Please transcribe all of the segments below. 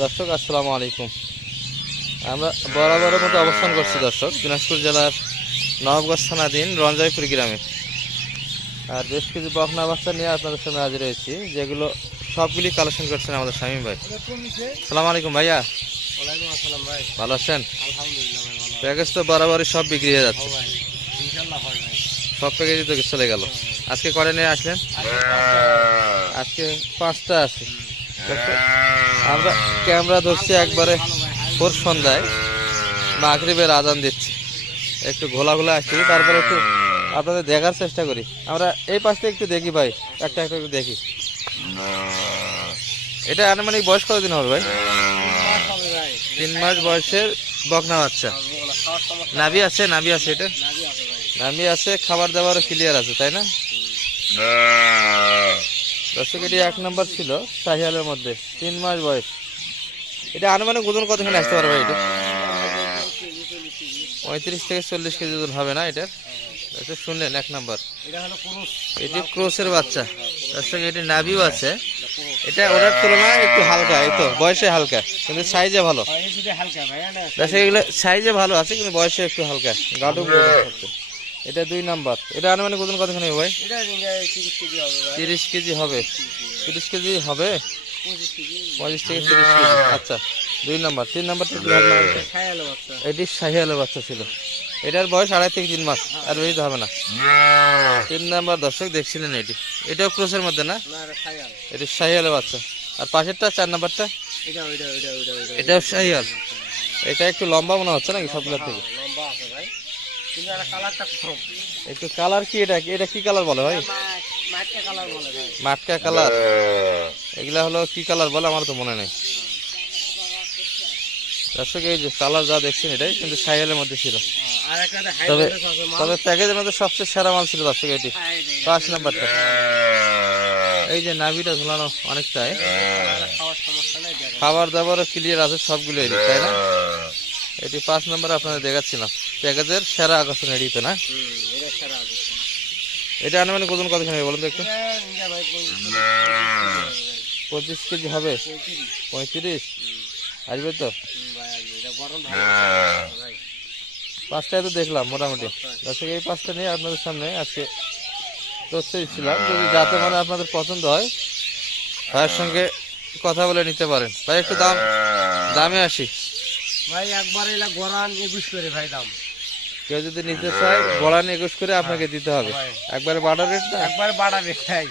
দর্শক আসসালামু আলাইকুম। আমরা বরাবরের মতো অবস্থান করছি দর্শক দিনাজপুর জেলার নবাবগঞ্জ থানাধীন রঞ্জয়পুর গ্রামে। আর বেশ কিছু বকনা বাচ্চা নিয়ে আপনাদের সামনে হাজির রয়েছি যেগুলো সবগুলি কালেকশন করছেন আমাদের স্বামী ভাই। সালাম আলাইকুম ভাইয়া। ভাই। ভালো আছেন? প্যাকেজ তো বরাবরই সব বিক্রি হয়ে যাচ্ছে। হয় সব প্যাকেজই তো চলে গেল। আজকে করে নিয়ে আসলেন? আজকে পাঁচটা। আছে। আমরা ক্যামেরা ধরছি একবারে ভোর সন্ধ্যায়। মাগরিবের আজান দিচ্ছি। একটু ঘোলা ঘোলা আসছি, তারপরে একটু আপনাদের দেখার চেষ্টা করি। আমরা এই পাশটা একটু দেখি ভাই, একটা একটা একটু দেখি। এটা আনুমানিক বয়স কতদিন হবে ভাই? তিন মাস বয়সের বকনা বাচ্চা। নাভি আছে নাভি আছে এটা? নাভি আছে, খাবার দাবারও ক্লিয়ার আছে, তাই না? দর্শক এটি এক নম্বর ছিল শাহিয়ালের মধ্যে, তিন মাস বয়স। এটা আনুমানিক ওজন কতখানি আসতে পারবে এটা? পঁয়ত্রিশ থেকে চল্লিশ কেজি ওজন হবে না এটার? এটা শুনলেন, এক নাম্বার। এটা ক্রোসের বাচ্চা দর্শক এটি নাভিও আছে। এটা ওটার তুলনায় একটু হালকা, এই তো, বয়সে হালকা, কিন্তু সাইজে ভালো। দর্শক, এগুলো সাইজে ভালো আছে, কিন্তু বয়সে একটু হালকা গাটু এটা দুই নাম্বার। এটা আনুমানিক ওজন কতখানি ভাই? তিরিশ কেজি হবে ভাই। তিরিশ কেজি হবে। তিরিশ কেজি হবে? পঁচিশ থেকে তিরিশ কেজি। আচ্ছা দুই নাম্বার। তিন নাম্বারটা কি হবে না? খায়ালো বাচ্চা। এটি শাহিয়ালের বাচ্চা ছিল। এটার বয়স আড়াই থেকে তিন মাস আর বেশি তো হবে না। তিন নাম্বার দর্শক দেখছিলেন এটি। এটাও ক্রোসের মধ্যে না? না এটা শাহিয়ালের বাচ্চা। আর পাশেরটা চার নাম্বারটা? এটাও শাহিয়াল এটা একটু লম্বা মনে হচ্ছে নাকি সবগুলোর থেকে লম্বা আছে ভাই কিন্তু এটা কালারটা কম একটু কালার কি এটা? এটা কি কালার বলে ভাই? মাটকা কালার এগুলা হলো কি কালার বলে আমার তো মনে নেই। দর্শক এই যে কালার যা দেখছেন এটাই কিন্তু সাইকেলের মধ্যে ছিল। তবে হাইব্রিড আছে মাল। তবে প্যাকেজের মধ্যে সবচেয়ে সেরা মাল ছিল দর্শক এটি। পাঁচ নাম্বারটা। এই যে নাভিটা ঝুলানো অনেকটাই। খাবার দাবারও ক্লিয়ার আছে সবগুলো এটি তাই না? এটি পাঁচ নাম্বার আপনাদের দেখাচ্ছিলাম। প্যাকেজের সেরা আকর্ষণ এটিতে না? এটা এটা আনুমানিক ওজন কতখানি হবে বলুন তো একটু? এটা পঁচিশ কেজি হবে? পঁয়ত্রিশ। আসবে তো? এটা পাঁচটায় তো দেখলাম মোটামুটি। দর্শক এই পাঁচটা নিয়ে আপনাদের সামনে আজকে তথ্য দিচ্ছিলাম যদি যাতে মানে আপনাদের পছন্দ হয় ভাইয়ের সঙ্গে কথা বলে নিতে পারেন। ভাই একটু দাম দামে আসি। ভাই একবার এলা গরান একুশ করে ভাই দাম। কেউ যদি নিতে চায় গড়ান একুশ করে আপনাকে দিতে হবে। একবারে বাটার রেট না? একবার বাড়াবে ভাই।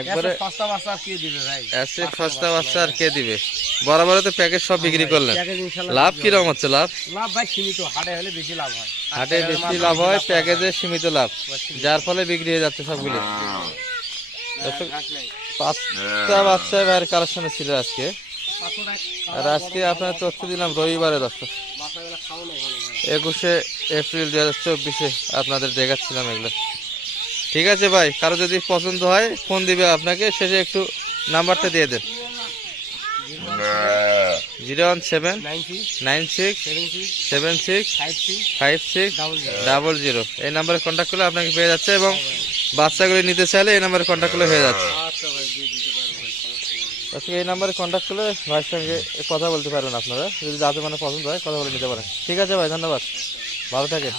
একবারে সস্তা বাস্তা আর কে দিবে ভাই? এসে সস্তা বাচ্চা আর কে দিবে? বরাবর তো প্যাকেজ সব বিক্রি করলেন। ইনশাল্লাহ লাভ কীরকম হচ্ছে লাভ? লাভ ভাই সীমিত। হাটে হলে বেশি লাভ হয়। হাটে বেশি লাভ হয় প্যাকেজে সীমিত লাভ। যার ফলে বিক্রি হয়ে যাচ্ছে সবগুলি। পাঁচটা বাচ্চা ভাইয়ের কালেকশনে ছিল আজকে। আর আজকে আপনার তথ্য দিলাম রবিবারে দর্শক। একুশে এপ্রিল দু হাজার চব্বিশে আপনাদের দেখাচ্ছিলাম এগুলো। ঠিক আছে ভাই, কারও যদি পছন্দ হয়, ফোন দিবে আপনাকে, শেষে একটু নাম্বারটা দিয়ে দেন। Zero one seven nine six seven six five six double zero. এই নাম্বারে কন্ট্যাক্ট করলে আপনাকে পেয়ে যাচ্ছে এবং বাচ্চাগুলি নিতে চাইলে এই নাম্বারে কন্ট্যাক্ট করলে হয়ে যাচ্ছে আচ্ছা ভাই দিয়ে দিতে পারব ভাই আজকে এই নাম্বারে কন্ট্যাক্ট করলে ভাইয়ের সঙ্গে কথা বলতে পারবেন আপনারা। যদি যাতে মানে পছন্দ হয়, কথা বলে নিতে পারেন। ঠিক আছে ভাই, ধন্যবাদ। ভালো থাকেন।